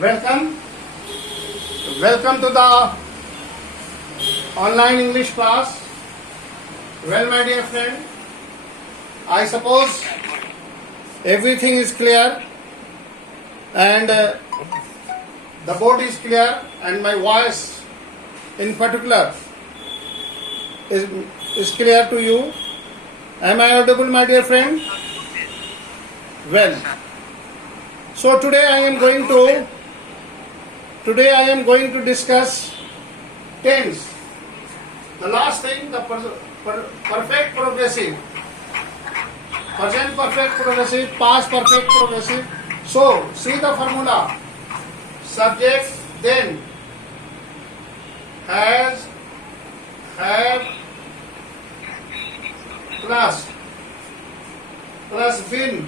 Welcome. Welcome to the online English class. Well, my dear friend, I suppose everything is clear and the board is clear and my voice in particular is clear to you. Am I audible, my dear friend? Well, so today I am going to discuss tense. The last thing, the perfect progressive, present perfect progressive, past perfect progressive. So see the formula: subject, then, has, have, plus been,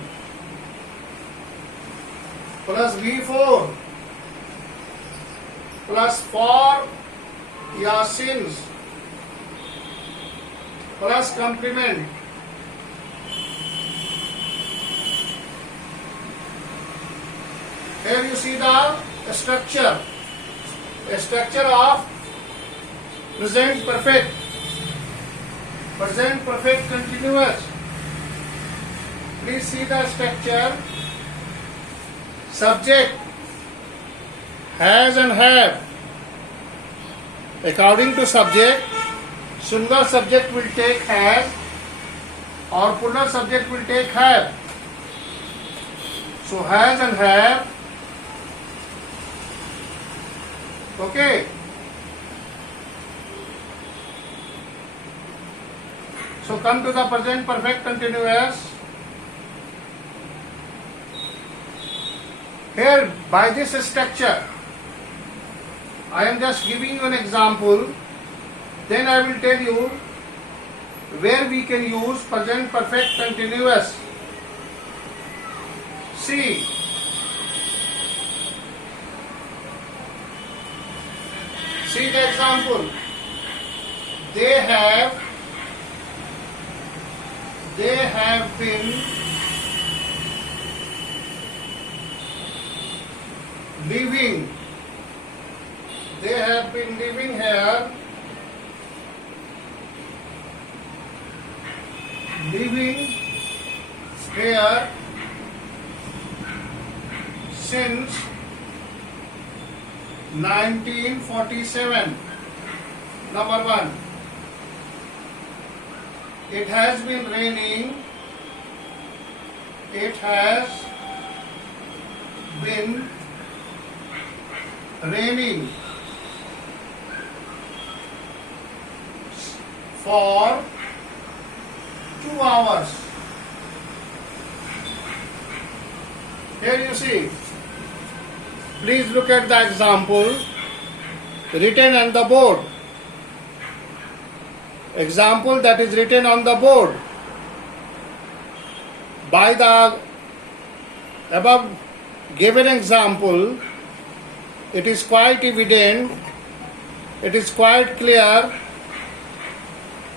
plus V4, plus for या since, plus complement. Here you see the structure of present perfect continuous. Please see the structure. Subject, has and have. According to subject, singular subject will take has or plural subject will take have. So has and have. Okay. So come to the present perfect continuous. Here, by this structure, I am just giving you an example. Then I will tell you where we can use present perfect continuous. See, the example. They have been living. They have been living here. Since 1947. Number one. It has been raining. It has been raining for 2 hours. Here you see. Please look at the example written on the board. Example that is written on the board. By the above given example, it is quite evident, it is quite clear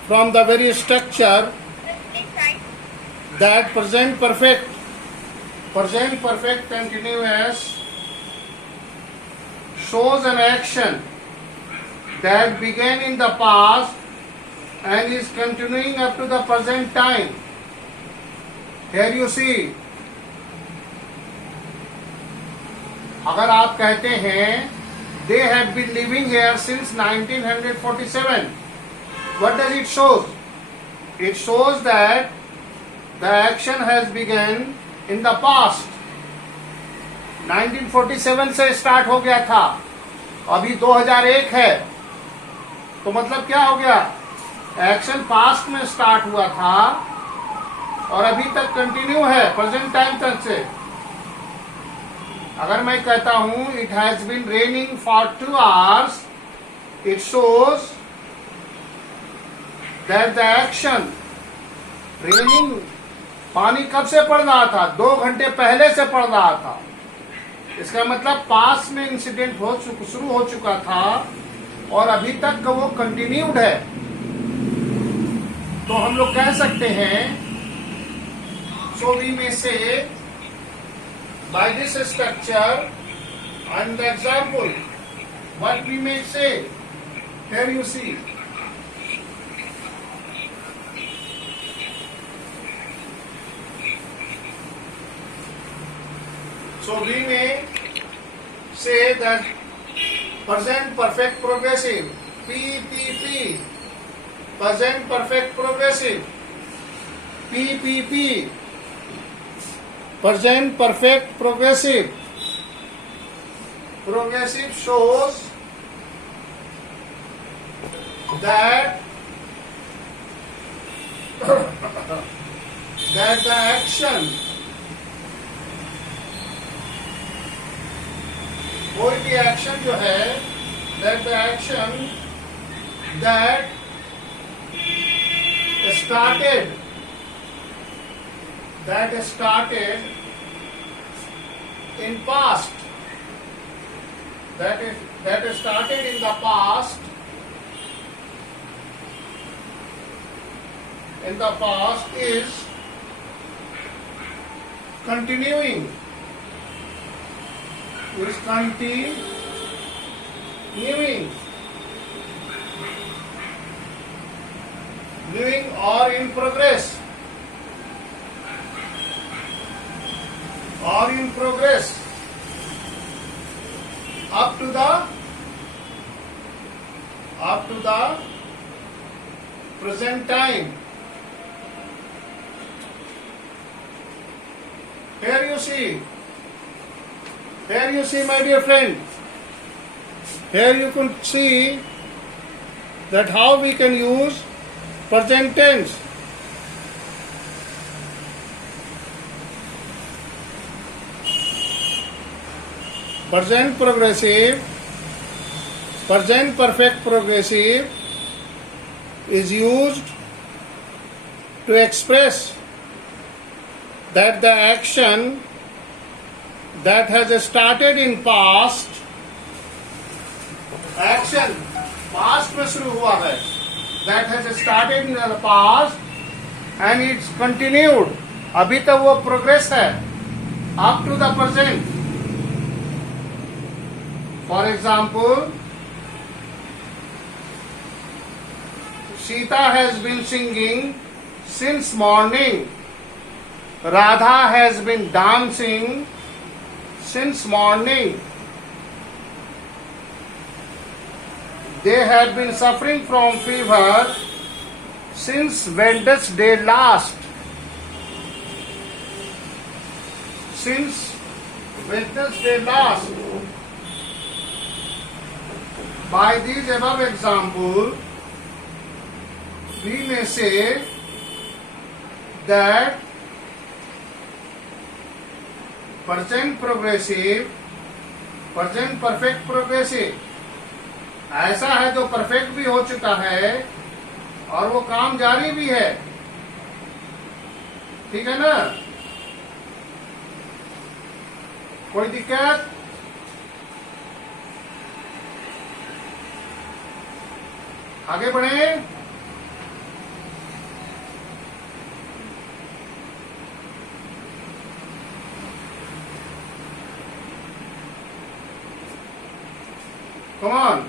from the very structure that present perfect continuous shows an action that began in the past and is continuing up to the present time. Here you see. अगर आप कहते हैं they have been living here since 1947, what does it show? It shows that the action has begun in the past. 1947 से start हो गया था, अभी 2001 है, तो मतलब क्या हो गया? एक्शन पास्ट में स्टार्ट हुआ था और अभी तक कंटिन्यू है प्रेजेंट टाइम तक से. अगर मैं कहता हूं it has been raining for 2 hours, it shows that the action raining, पानी कब से पड़ रहा था? 2 घंटे पहले से पड़ रहा था. इसका मतलब पास में इंसिडेंट शुरू हो चुका था और अभी तक का वो कंटिन्यूड है. तो हम लोग कह सकते हैं, सो वी में से by this structure And the example, what we may say, here you see. So we may say that present perfect progressive, PPP, present perfect progressive, PPP, present perfect progressive. Progressive shows that the action, कोई भी action जो है, that the action that started in past, that started in the past, is continuing, doing or in progress, up to the present time. Here you see, my dear friend, here you can see that how we can use present tense. Present perfect progressive is used to express that the action that has started in past, action past में शुरू हुआ है, that has started in the past and it's continued, अभी तक वो progress है, up to the present. For example, Sita has been singing since morning. Radha has been dancing since morning. They had been suffering from fever since Wednesday last. By these above examples, we may say that present perfect progressive ऐसा है जो perfect भी हो चुका है और वो काम जारी भी है, ठीक है ना? कोई दिक्कत? आगे बढ़े। कम ऑन,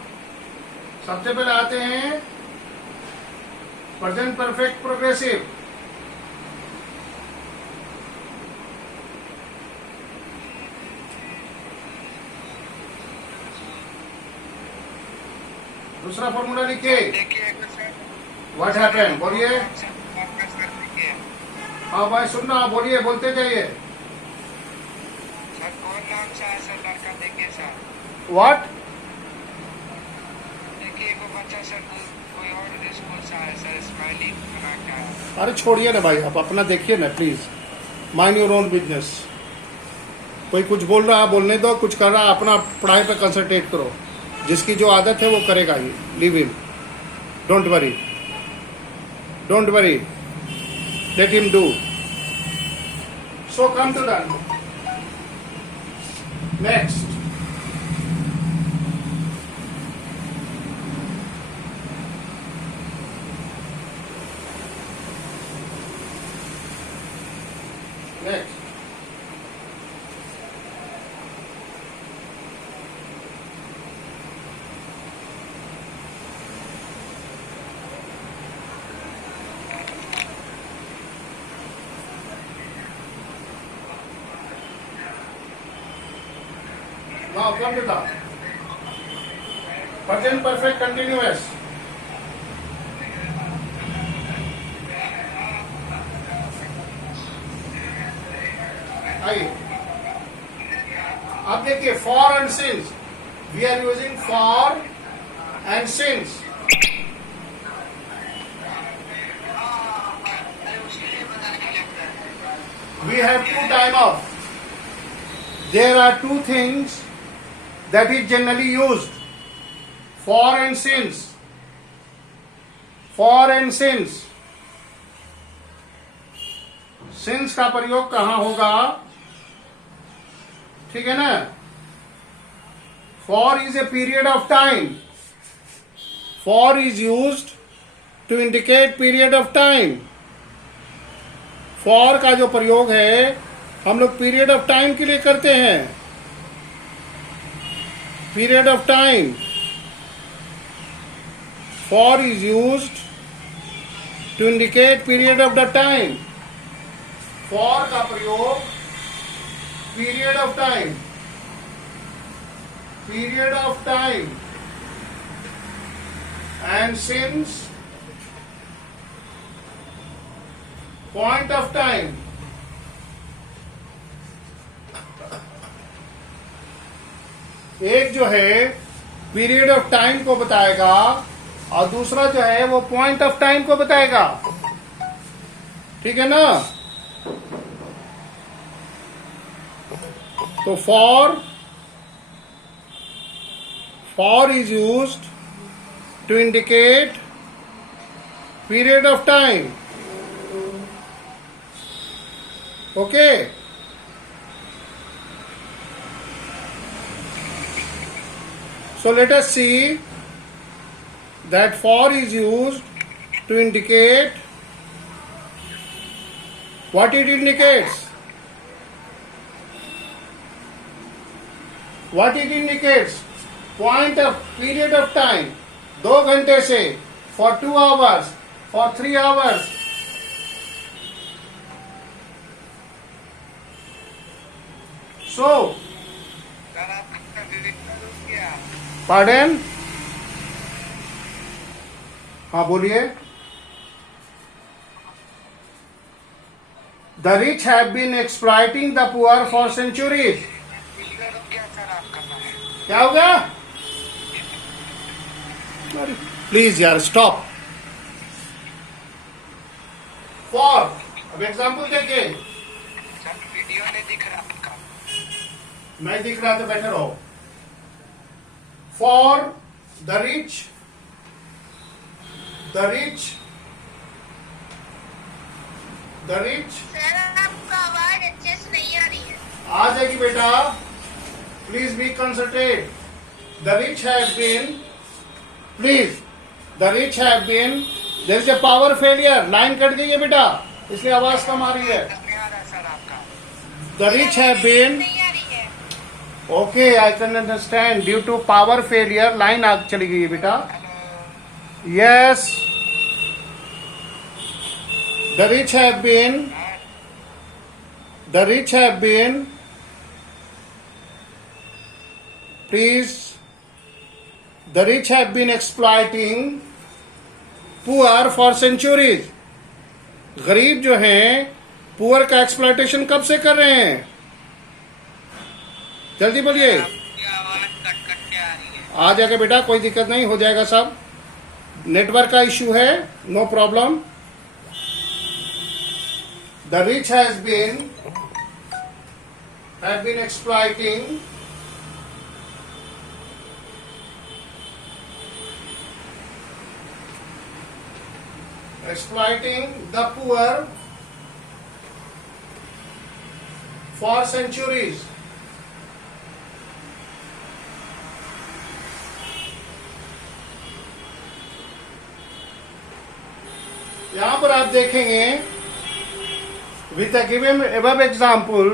सबसे पहले आते हैं प्रेजेंट परफेक्ट प्रोग्रेसिव। दूसरा फॉर्मूला लिखिए। व्हाट हैपेंड, बोलिए। हाँ भाई सुनना, बोलिए, बोलते जाइए। सर कौन नाम सा है सर लड़का, देखिए सर। व्हाट? देखिए वो बच्चा सर कोई और स्कूल सा है सर, स्माइली बना के। अरे छोड़िए ना भाई, आप अपना देखिए ना please, mind your own business. कोई कुछ बोल रहा है बोलने दो, कुछ कर रहा है अपना पढ़ाई पे कंसंट्रेट करो। जिसकी जो आदत है वो करेगा ही, leave him, don't worry, let him do. So come to that next. Now come to the present perfect continuous. आइए अब देखिए for and since we are using for and since we have two time of. There are two things that is generally used. For and since. For and since. Since का प्रयोग कहाँ होगा? ठीक है ना? For is a period of time. For is used to indicate period of time. For का जो प्रयोग है हम लोग पीरियड ऑफ टाइम के लिए करते हैं. Period of time. For is used to indicate period of the time. For का प्रयोग period of time. Period of time. And since point of time. एक जो है पीरियड ऑफ टाइम को बताएगा और दूसरा जो है वो पॉइंट ऑफ टाइम को बताएगा. ठीक है ना? तो for is used to indicate period of time. Okay. So let us see that for is used to indicate what it indicates. What it indicates? Point of period of time. 2 घंटे से for 2 hours, for 3 hours. So, pardon? हाँ बोलिए. The rich have been exploiting the poor for centuries. क्या होगा? Please यार stop. For अब example देखिए. Video नहीं दिख रहा आपका. मैं दिख रहा तो बैठे रहो. फॉर द रिच सर आपका आवाज अच्छे से नहीं आ रही है. आ जाएगी बेटा. Please be concentrate. The rich have been there is a power failure. Line cut गई है बेटा इसलिए आवाज कम आ रही है. नहीं आ रहा सर आपका. द रिच हैव बीन नहीं आ रही है. Okay I can understand. Due to power failure line आग चली गई है बेटा. Yes. The rich have been please. The rich have been exploiting poor for centuries. गरीब जो हैं पुअर का एक्सप्लॉइटेशन कब से कर रहे हैं? जल्दी बोलिए. आवाज कट कट के आ रही है. आ जाएगा बेटा कोई दिक्कत नहीं. हो जाएगा सब. नेटवर्क का इश्यू है. No problem. The rich have been exploiting the poor for centuries. यहां पर आप देखेंगे with the given above example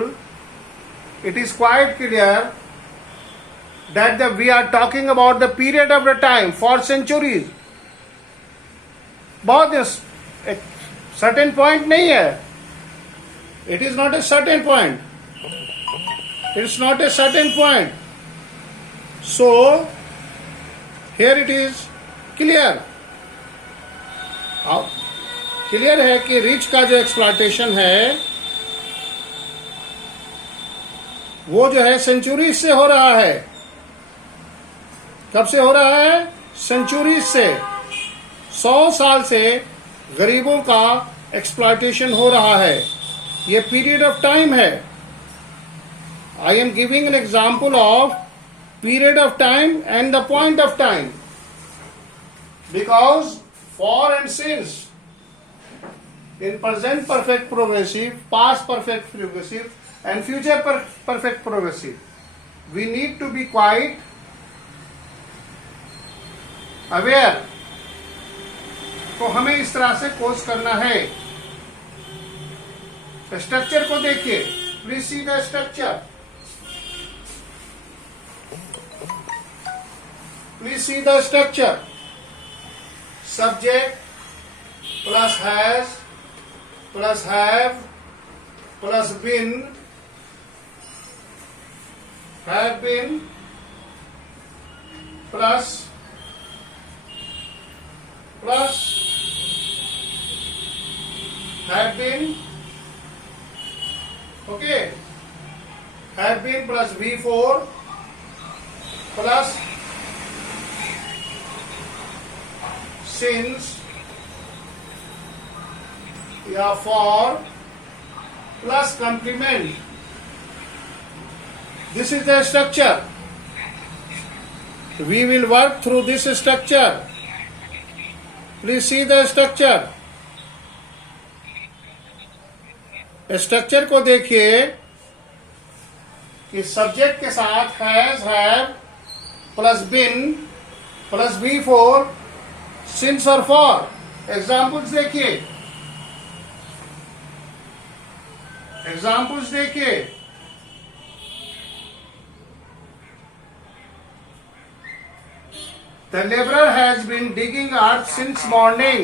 it is quite clear that we are talking about the period of the time for centuries. बहुत एक certain point नहीं है. It is not a certain point. It is not a certain point. So here it is clear. अब clear है कि rich का जो exploitation है वो जो है सेंचुरी से हो रहा है. कब से हो रहा है? सेंचुरी से. 100 साल से गरीबों का एक्सप्लॉयटेशन हो रहा है. ये पीरियड ऑफ टाइम है. I am giving an example of period of time and the point of time, because for and since in present perfect progressive, past perfect progressive and future perfect progressive, we need to be quite aware. तो हमें इस तरह से course करना है. Structure को देखिए. Please see the structure. Please see the structure. Subject plus has plus have plus been, have been plus have been. Okay. Have been plus V4 plus since या for plus complement. This is the structure. We will work through this structure. Please see the structure. Structure को देखिए कि subject के साथ has, have plus been plus V4 since और for. Examples देखिए. Examples देखिए. The labourer has been digging earth since morning.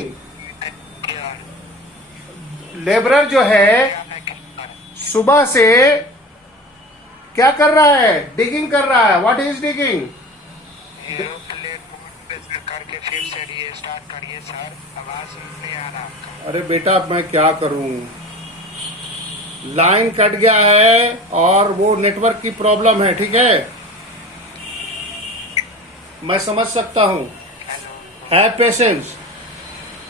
Labourer जो है सुबह से क्या कर रहा है? डिगिंग कर रहा है. What is digging? करके फिर से रीस्टार्ट करिए सर, आवाज नहीं आ रहा आपका. अरे बेटा मैं क्या करूं, लाइन कट गया है और वो नेटवर्क की प्रॉब्लम है. ठीक है, मैं समझ सकता हूं. है पेशेंस.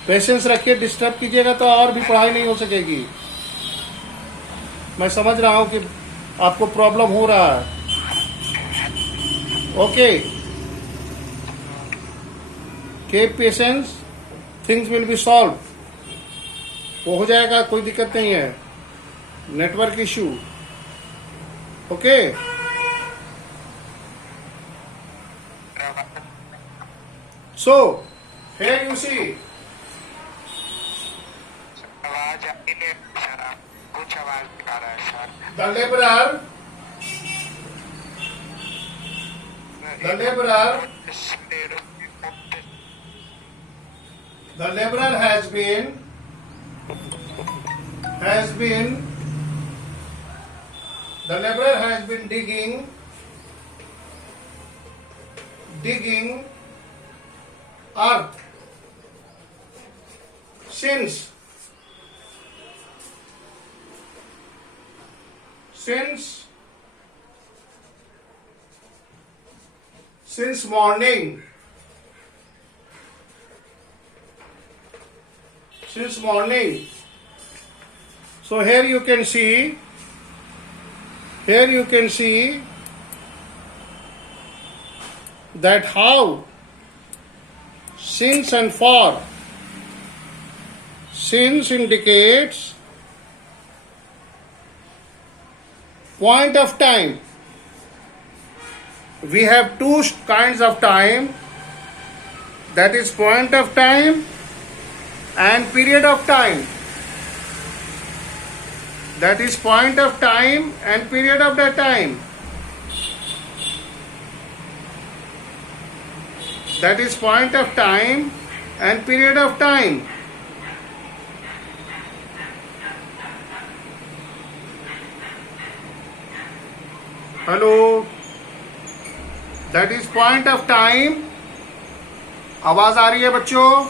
पेशेंस रखिए. डिस्टर्ब कीजिएगा तो और भी पढ़ाई नहीं हो सकेगी. मैं समझ रहा हूं कि आपको प्रॉब्लम हो रहा है. Okay, keep patience. Things will be solve. वो हो जाएगा, कोई दिक्कत नहीं है. Network issue. Okay. So here you see. आवाज आ रही है सर, आप कुछ आवाज आ रहा है sir. The labourer The laborer has been digging earth since morning. So here you can see that how since and for. Since indicates point of time. We have two kinds of time, that is point of time and period of time. That is point of time and period of the time. That is point of time and period of time. Hello. That is point of time. आवाज आ रही है बच्चों?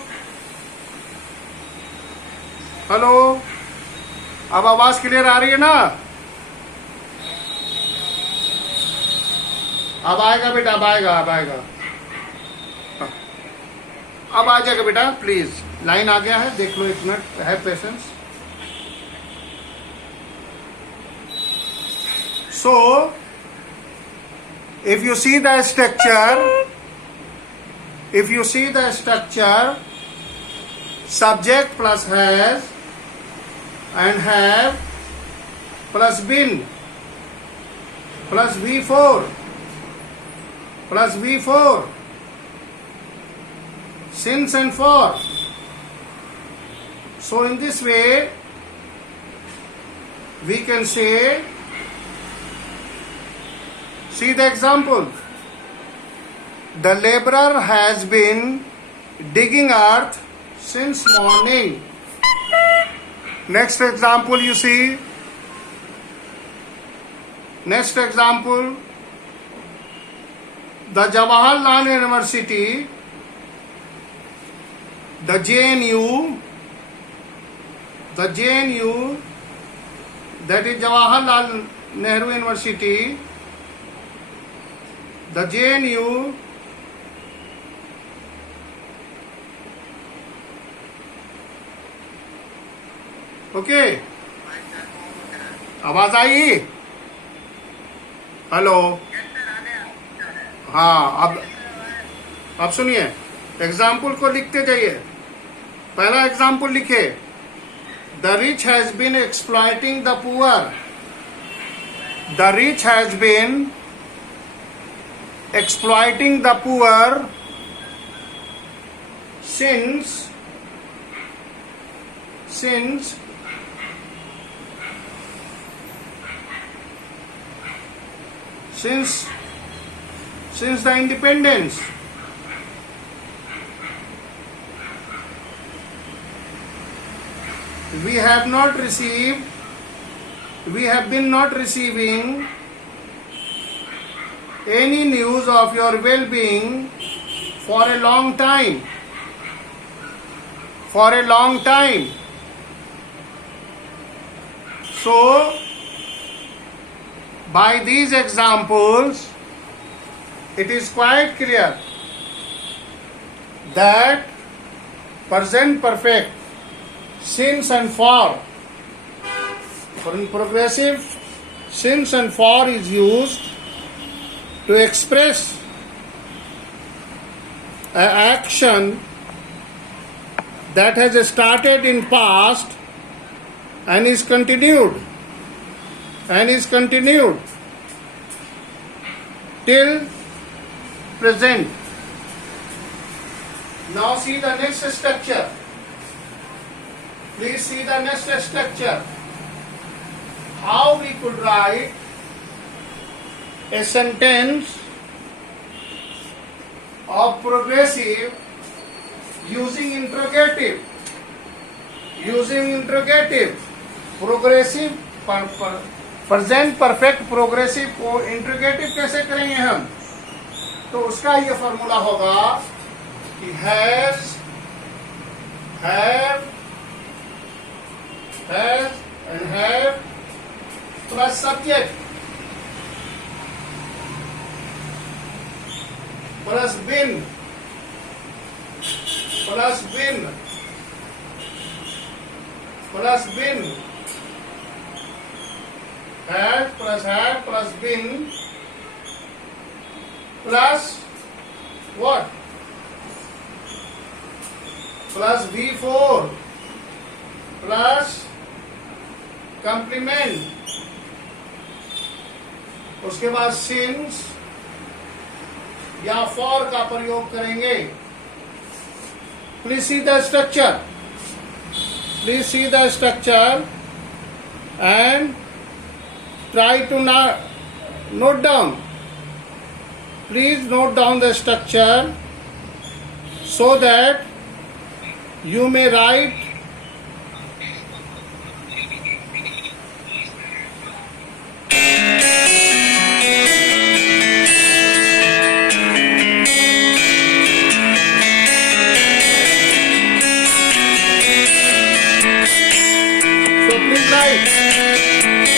Hello, अब आवाज clear आ रही है ना? अब आएगा बेटा, अब आएगा, अब आएगा, अब आ जाएगा बेटा. प्लीज, लाइन आ गया है, देख लो, एक minute, have patience. So, if you see the structure, subject plus has and have plus been plus V4 since and for. So in this way we can say, see the example. The laborer has been digging earth since morning. Next example you see. Next example. The Jawaharlal University, the JNU, that is Jawaharlal Nehru University, the JNU okay. आवाज आई? Hello, हाँ. अब सुनिए, example को लिखते जाइए. पहला example लिखे. The rich has been exploiting the poor. द रिच हैज बीन exploiting the poor since the independence. We have been not receiving any news of your well-being for a long time. So, by these examples, it is quite clear that present perfect since and for progressive since and for is used to express an action that has started in past and is continued till present. Now see the next structure. Please see the next structure. How we could write a sentence of progressive using interrogative. Progressive present perfect progressive को interrogative कैसे करेंगे हम? तो उसका ये formula होगा कि has, have and have plus subject plus been had plus been plus what? Plus V4 plus complement. उसके बाद since या for का प्रयोग करेंगे. Please see the structure and try to note down. Please note down the structure so that you may write right.